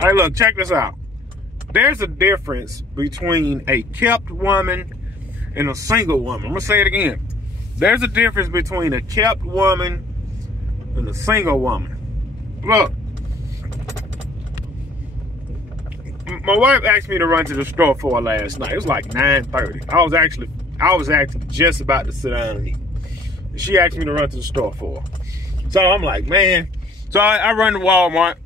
Hey, look, check this out. There's a difference between a kept woman and a single woman. I'm gonna say it again. There's a difference between a kept woman and a single woman. Look, my wife asked me to run to the store for her last night. It was like 9:30. I was actually just about to sit down and eat. She asked me to run to the store for her. So I'm like, man. So I run to Walmart.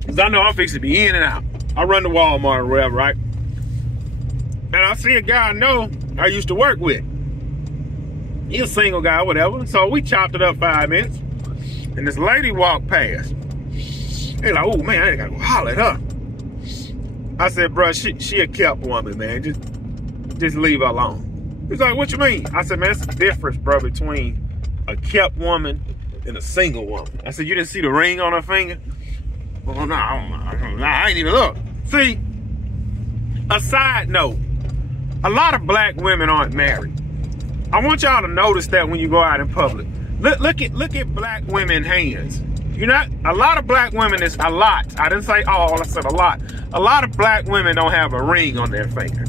Because I know I'm fixing to be in and out. I run to Walmart or wherever, right? And I see a guy I know I used to work with. He's a single guy, whatever. So we chopped it up 5 minutes. And this lady walked past. They're like, oh man, I gotta go holler at her. I said, bro, she a kept woman, man. Just leave her alone. He's like, what you mean? I said, man, it's the difference, bro, between a kept woman and a single woman. I said, you didn't see the ring on her finger? Well, no, I ain't even look. See, a side note, a lot of black women aren't married. I want y'all to notice that when you go out in public. Look at black women hands. A lot of black women is a lot. I didn't say all, I said a lot. A lot of black women don't have a ring on their finger.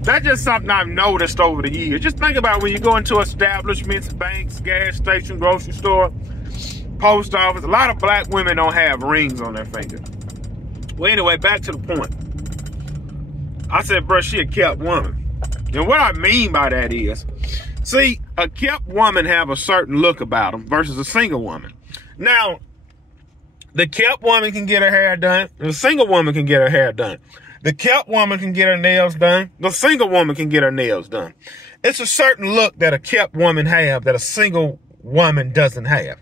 That's just something I've noticed over the years. Just think about when you go into establishments, banks, gas station, grocery store, post office. A lot of black women don't have rings on their finger. Well, anyway, back to the point. I said, bro, she a kept woman. And what I mean by that is, see, a kept woman have a certain look about them versus a single woman. Now, the kept woman can get her hair done. The single woman can get her hair done. The kept woman can get her nails done. The single woman can get her nails done. It's a certain look that a kept woman have that a single woman doesn't have.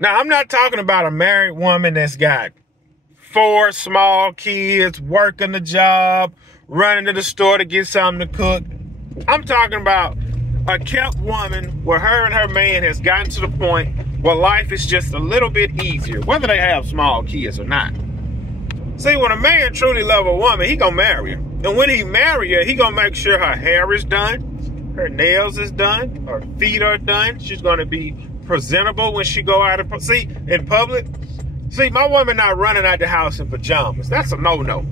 Now, I'm not talking about a married woman that's got 4 small kids, working the job, running to the store to get something to cook. I'm talking about a kept woman where her and her man has gotten to the point where life is just a little bit easier, whether they have small kids or not. See, when a man truly loves a woman, he gonna marry her. And when he marry her, he gonna make sure her hair is done, her nails is done, her feet are done. She's gonna be presentable when she go out in public. See, my woman not running out the house in pajamas. That's a no-no.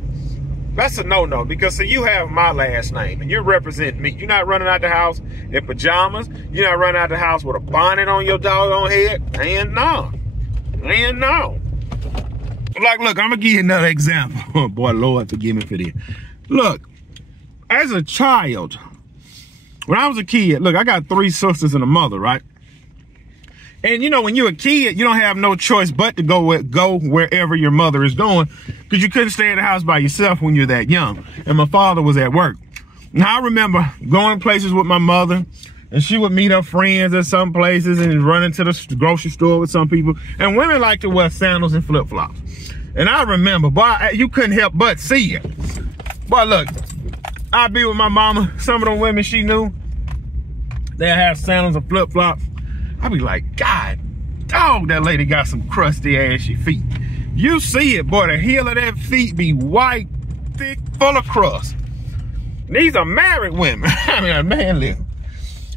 That's a no-no because, see, you have my last name and you're representing me. You're not running out the house in pajamas. You're not running out the house with a bonnet on your doggone head. And no. And no. Like, look, I'm going to give you another example. Oh, boy, Lord, forgive me for this. Look, as a child, when I was a kid, look, I got 3 sisters and a mother, right? And, you know, when you're a kid, you don't have no choice but to go wherever your mother is going because you couldn't stay in the house by yourself when you're that young. And my father was at work. Now, I remember going places with my mother, and she would meet her friends at some places and run into the grocery store with some people. And women like to wear sandals and flip-flops. And I remember, boy, you couldn't help but see it. Boy, look, I'd be with my mama. Some of the women she knew, they'd have sandals and flip-flops. I'd be like, God, dog, that lady got some crusty, ashy feet. You see it, boy, the heel of that feet be white, thick, full of crust. These are married women. I mean, a man live.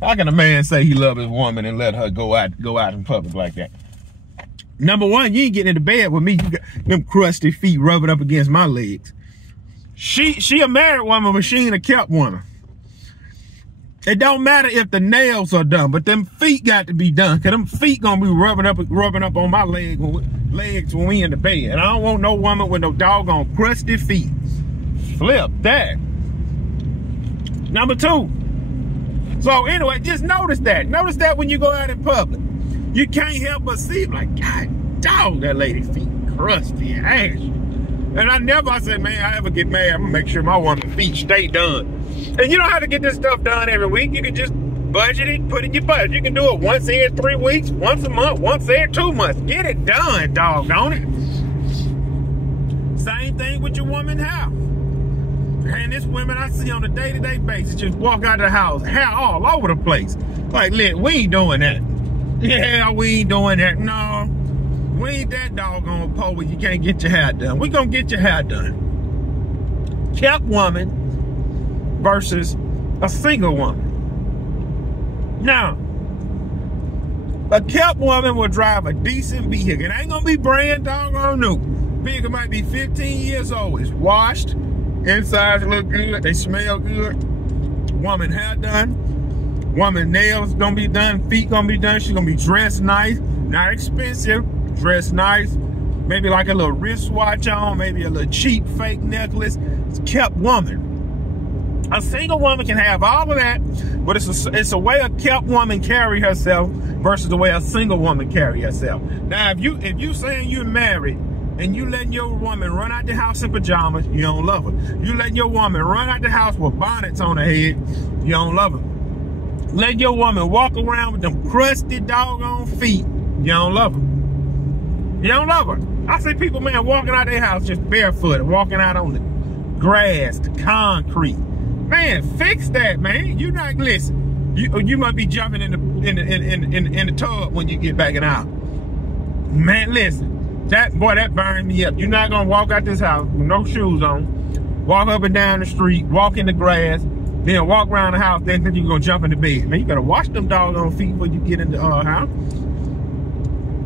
How can a man say he loves his woman and let her go out in public like that? Number one, you ain't getting into bed with me. You got them crusty feet rubbing up against my legs. She a married woman, but she ain't a kept woman. It don't matter if the nails are done, but them feet got to be done. Cause them feet gonna be rubbing up on my legs when we in the bed. And I don't want no woman with no doggone crusty feet. Flip that. Number 2. So anyway, just notice that. Notice that when you go out in public. You can't help but see, like, God, dog, that lady's feet crusty and ashy. And I said, man, I ever get mad, I'm gonna make sure my woman's feet stay done. And you don't have to get this stuff done every week. You can just budget it, put it in your budget. You can do it once every 3 weeks, once a month, once every 2 months. Get it done, doggone it. Same thing with your woman's house. And this women I see on a day-to-day basis just walk out of the house, hair all over the place. Like, look, we ain't doing that. Yeah, we ain't doing that. No, we ain't that doggone poor where you can't get your hair done. We gonna get your hair done. Kept woman versus a single woman. Now, a kept woman will drive a decent vehicle. It ain't gonna be brand doggone new. Vehicle might be 15 years old. It's washed. Insides look good. They smell good. Woman hair done. Woman nails gonna be done. Feet gonna be done. She's gonna be dressed nice. Not expensive. Dressed nice. Maybe like a little wristwatch on. Maybe a little cheap fake necklace. It's a kept woman. A single woman can have all of that, but it's a way a kept woman carry herself versus the way a single woman carry herself. Now, if you saying you're married and you letting your woman run out the house in pajamas, you don't love her. You letting your woman run out the house with bonnets on her head, you don't love her. Letting your woman walk around with them crusty doggone feet, you don't love her. You don't love her. I see people, man, walking out their house just barefoot, walking out on the grass, the concrete. Man, fix that, man. You not listen. You might be jumping in the tub when you get back in the house. Man, listen. That burns me up. You're not gonna walk out this house with no shoes on, walk up and down the street, walk in the grass, then walk around the house, then think you're gonna jump in the bed. Man, you better wash them doggone feet before you get in the house.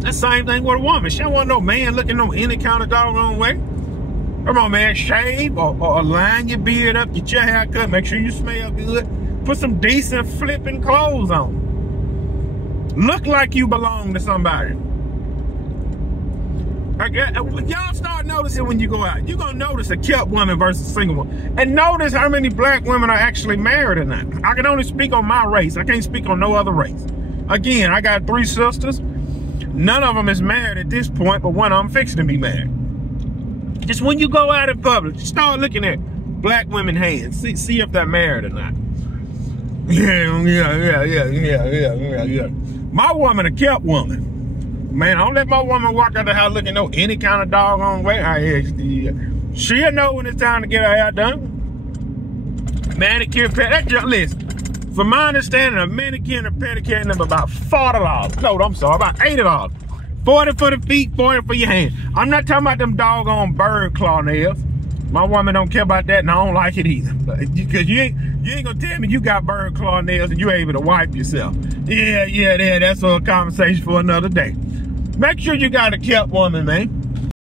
That's the same thing with a woman. She don't want no man looking no any kind of doggone way. Come on, man, shave or line your beard up, get your hair cut, make sure you smell good. Put some decent flipping clothes on. Look like you belong to somebody. Y'all start noticing when you go out. You're gonna notice a kept woman versus a single woman. And notice how many black women are actually married or not. I can only speak on my race. I can't speak on no other race. Again, I got 3 sisters. None of them is married at this point, but one of them fixing to be married. Just when you go out in public, start looking at black women's hands. See if they're married or not. Yeah. My woman a kept woman. Man, I don't let my woman walk out the house looking no any kind of doggone way. She'll know when it's time to get her hair done. Manicure, pedicure. Listen, from my understanding, a manicure and a pedicure number about $40. No, I'm sorry, about $80. 40 for the feet, 40 for your hand. I'm not talking about them doggone bird claw nails. My woman don't care about that, and I don't like it either. Because you ain't gonna tell me you got bird claw nails and you able to wipe yourself. Yeah, that's a conversation for another day. Make sure you got a kept woman, man.